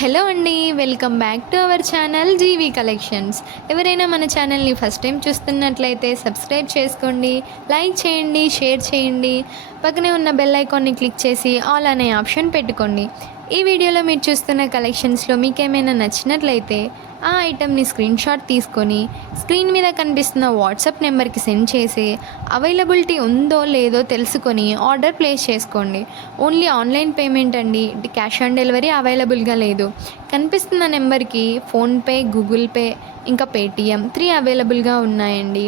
Hello అండి. Welcome back to our channel GV collections. ఎవరైనా మన ఛానల్ని ఫస్ట్ టైం చూస్తున్నట్లయితే సబ్స్క్రైబ్ చేసుకోండి, లైక్ చేయండి, షేర్ చేయండి. పక్కనే ఉన్న బెల్ ఐకాన్ని క్లిక్ చేసి ఆల్ అనే ఆప్షన్ పెట్టుకోండి. ఈ వీడియోలో మీరు చూస్తున్న కలెక్షన్స్లో మీకేమైనా నచ్చినట్లయితే ఆ ఐటెంని స్క్రీన్ షాట్ తీసుకొని స్క్రీన్ మీద కనిపిస్తున్న వాట్సాప్ నెంబర్కి సెండ్ చేసి అవైలబిలిటీ ఉందో లేదో తెలుసుకొని ఆర్డర్ ప్లేస్ చేసుకోండి. ఓన్లీ ఆన్లైన్ పేమెంట్ అండి, క్యాష్ ఆన్ డెలివరీ అవైలబుల్గా లేదు. కనిపిస్తున్న నెంబర్కి ఫోన్పే, గూగుల్ పే, ఇంకా పేటిఎం 3 అవైలబుల్గా ఉన్నాయండి.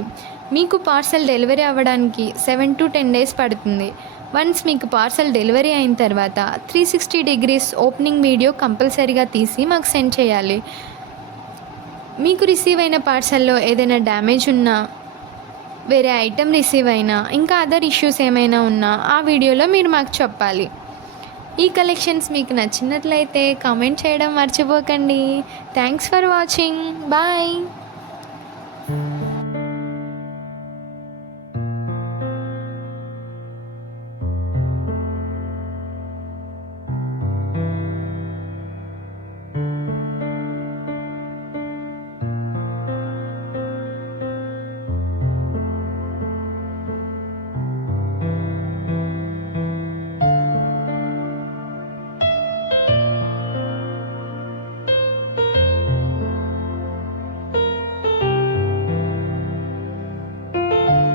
మీకు పార్సల్ డెలివరీ అవ్వడానికి 7 to 10 డేస్ పడుతుంది. వన్స్ మీకు పార్సల్ డెలివరీ అయిన తర్వాత 360 డిగ్రీస్ ఓపెనింగ్ వీడియో కంపల్సరీగా తీసి మాకు సెండ్ చేయాలి. మీకు రిసీవ్ అయిన పార్సల్లో ఏదైనా డ్యామేజ్ ఉన్నా, వేరే ఐటెం రిసీవ్ అయినా, ఇంకా అదర్ ఇష్యూస్ ఏమైనా ఉన్నా ఆ వీడియోలో మీరు మాకు చెప్పాలి. ఈ కలెక్షన్స్ మీకు నచ్చినట్లయితే కామెంట్ చేయడం మర్చిపోకండి. Thanks for watching. బాయ్.